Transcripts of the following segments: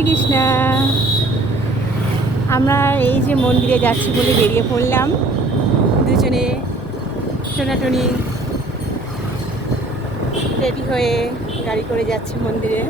হরে কৃষ্ণা। আমরা এই যে মন্দিরে যাচ্ছি বলে বেরিয়ে পড়লাম দুজনে, টোনাটুনি রেডি হয়ে গাড়ি করে যাচ্ছি মন্দিরে।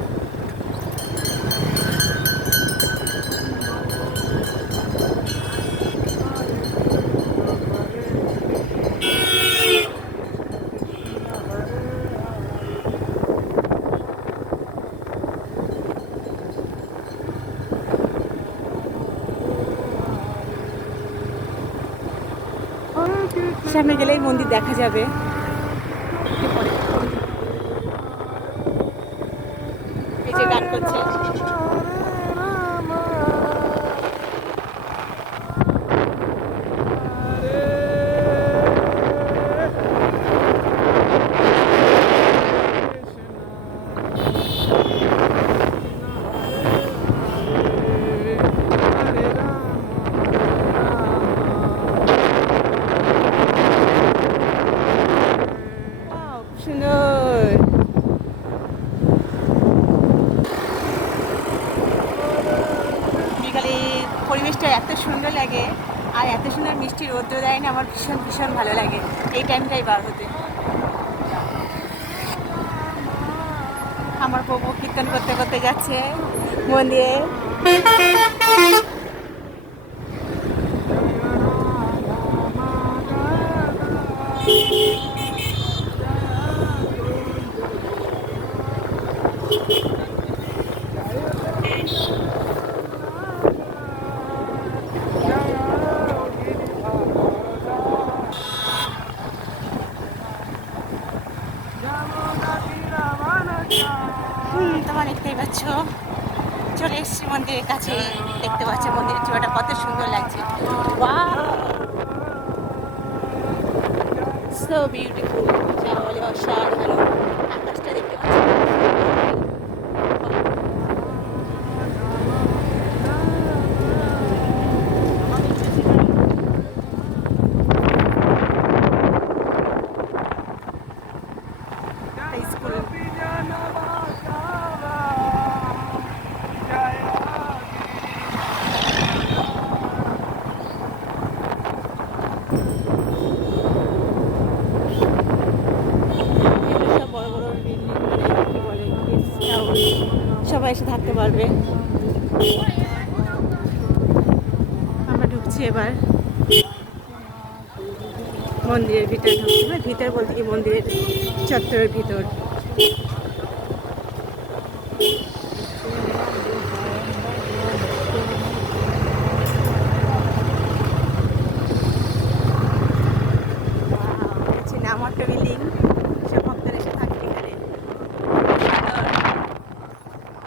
সামনে গেলেই মন্দির দেখা যাবে। এই যে গান করছে। সুন্দর। বিকালে পরিবেশটা এত সুন্দর লাগে, আর এত সুন্দর মিষ্টি রৌদ্র দেয় না, আমার ভীষণ ভীষণ ভালো লাগে এই টাইমটাই বার হতে। আমার প্রভু কীর্তন করতে করতে যাচ্ছে মন্দিরে। তোমার দেখতেই পাচ্ছ, চলে এসেছি মন্দিরের কাছে। দেখতে পাচ্ছ মন্দিরের চূড়াটা কত সুন্দর লাগছে। সো বিউটিফুল, যা বলে অসাধারণ। আকাশটা দেখতে পাচ্ছ। সবাই এসে থাকতে পারবে। আমরা ঢুকছি এবার মন্দিরের ভিতরে। ঢুকছি না, ভিতর বলতে কি মন্দিরের চত্বরের ভিতর। আমার একটা বিল্ডিং, সব ভক্তরা এসে থাকে এখানে।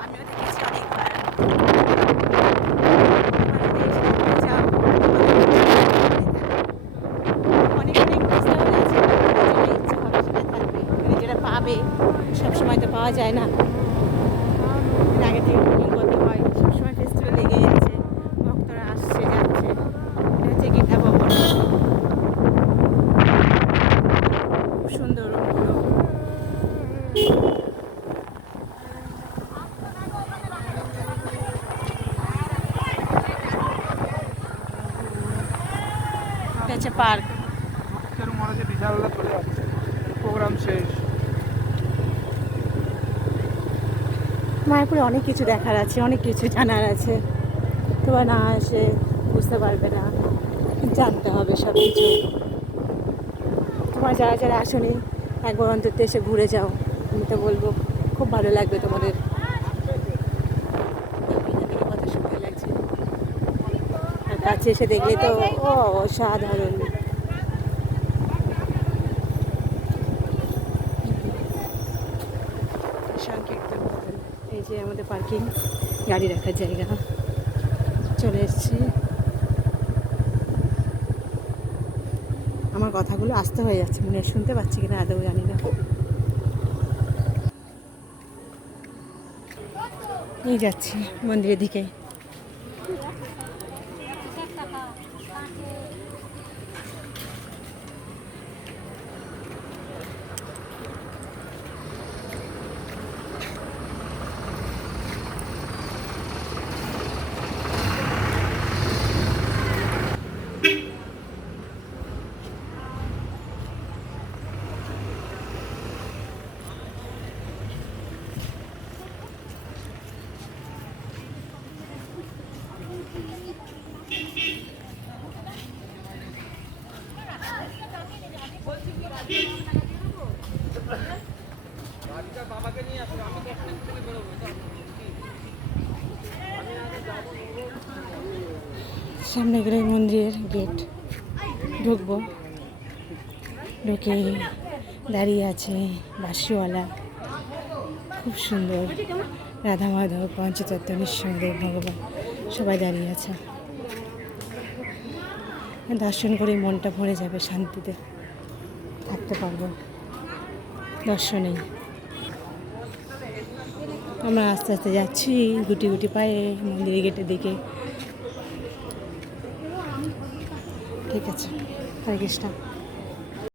আমিও দেখেছি অনেকবার। অনেক অনেক চেষ্টা হয়ে আছে, যেটা ইচ্ছে হবে সেটা থাকবে, মানে যেটা পাবে। সবসময় তো পাওয়া যায় না, আগে থেকে বুকিং করতে হয়। সবসময় ফেস্টিভ্যাল লেগেই আছে, ভক্তরা আসছে যাচ্ছে। এটা হচ্ছে গীতা ভবন, খুব সুন্দর ওগুলো। এটা হচ্ছে পার্ক। প্রোগ্রাম শেষ। মায়াপুরে অনেক কিছু দেখার আছে, অনেক কিছু জানার আছে। তোমার না এসে বুঝতে পারবে না, জানতে হবে সব কিছু। তোমার যারা যারা আসনি, একবার অন্তত এসে ঘুরে যাও। আমি তো বলবো খুব ভালো লাগবে তোমাদের। কত সুন্দর লাগছে, আর কাছে এসে দেখলে তো অসাধারণ। সংকীর্তন ভবন, এই যে আমাদের পার্কিং, গাড়ি রাখার জায়গা। চলে এসেছি। আমার কথাগুলো আস্তে হয়ে যাচ্ছে, মনে হয় শুনতে পাচ্ছি কিনা আদৌ জানি না। এই যাচ্ছি মন্দিরের দিকে। সামনে গেলে মন্দিরের গেট, ঢুকবো। ঢুকে দাঁড়িয়ে আছে বাঁশিওয়ালা, খুব সুন্দর। রাধা মাধব, পঞ্চতত্ত্ব, নিঃসন্দেহ ভগবান সবাই দাঁড়িয়ে আছে। দর্শন করে মনটা ভরে যাবে, শান্তিতে থাকতে পারবো দর্শনেই। আমরা আস্তে আস্তে যাচ্ছি গুটি গুটি পায়ে মন্দিরের গেটের দিকে। ঠিক আছে, হরে কৃষ্ণ।